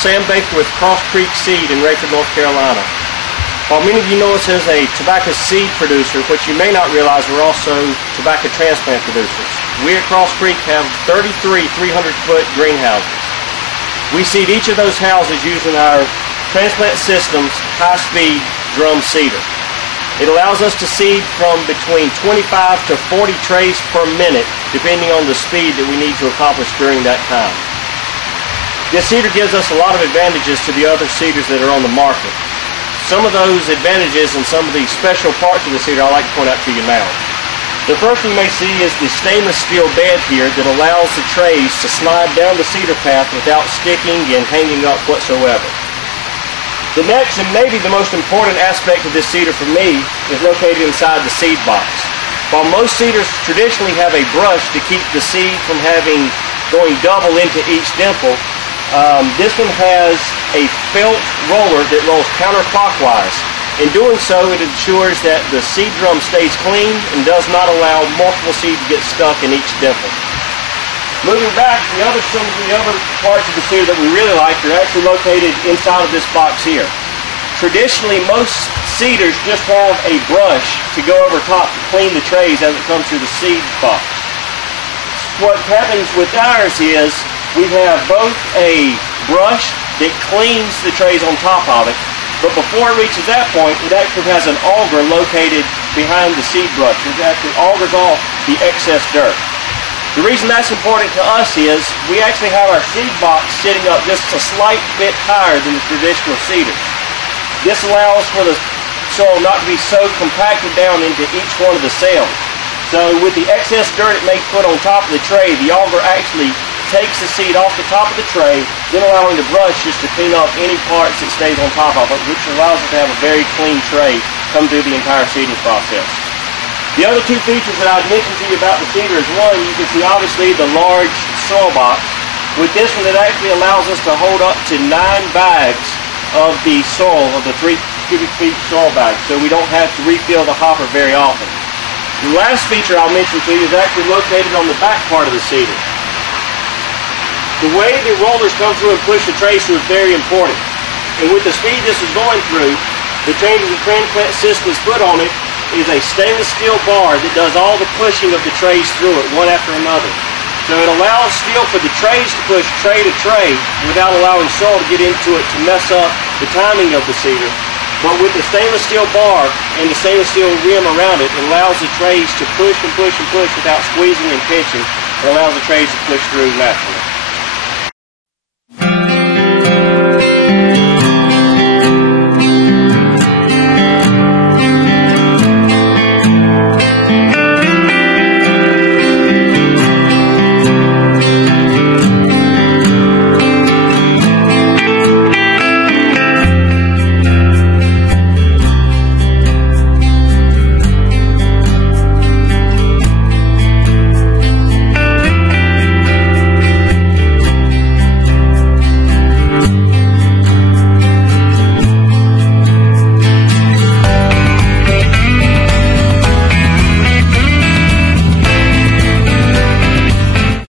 Sam Baker with Cross Creek Seed in Rayford, North Carolina. While many of you know us as a tobacco seed producer, what you may not realize we're also tobacco transplant producers. We at Cross Creek have 33 300-foot greenhouses. We seed each of those houses using our Transplant Systems high-speed drum seeder. It allows us to seed from between 25 to 40 trays per minute, depending on the speed that we need to accomplish during that time. This seeder gives us a lot of advantages to the other seeders that are on the market. Some of those advantages and some of the special parts of the seeder I'd like to point out to you now. The first you may see is the stainless steel bed here that allows the trays to slide down the seeder path without sticking and hanging up whatsoever. The next and maybe the most important aspect of this seeder for me is located inside the seed box. While most seeders traditionally have a brush to keep the seed from going double into each dimple, this one has a felt roller that rolls counterclockwise. In doing so, it ensures that the seed drum stays clean and does not allow multiple seed to get stuck in each dimple. Moving back, some of the other parts of the seeder that we really like are actually located inside of this box here. Traditionally, most seeders just have a brush to go over top to clean the trays as it comes through the seed box. What happens with ours is we have both a brush that cleans the trays on top of it, but before it reaches that point, it actually has an auger located behind the seed brush. It actually augers off the excess dirt. The reason that's important to us is we actually have our seed box sitting up just a slight bit higher than the traditional seeder. This allows for the soil not to be so compacted down into each one of the cells. So with the excess dirt it may put on top of the tray, the auger actually takes the seed off the top of the tray, then allowing the brush just to clean up any parts that stays on top of it, which allows it to have a very clean tray come through the entire seeding process. The other two features that I'd mentioned to you about the seeder is one, you can see obviously the large soil box. With this one, it actually allows us to hold up to 9 bags of the soil, of the 3 cubic feet soil bag, so we don't have to refill the hopper very often. The last feature I'll mention to you is actually located on the back part of the seeder. The way the rollers come through and push the trays through is very important. And with the speed this is going through, the changes the Transplant Systems put on it is a stainless steel bar that does all the pushing of the trays through it, one after another. So it allows still for the trays to push tray to tray without allowing soil to get into it to mess up the timing of the seeder. But with the stainless steel bar and the stainless steel rim around it, it allows the trays to push and push and push without squeezing and pinching. It allows the trays to push through naturally.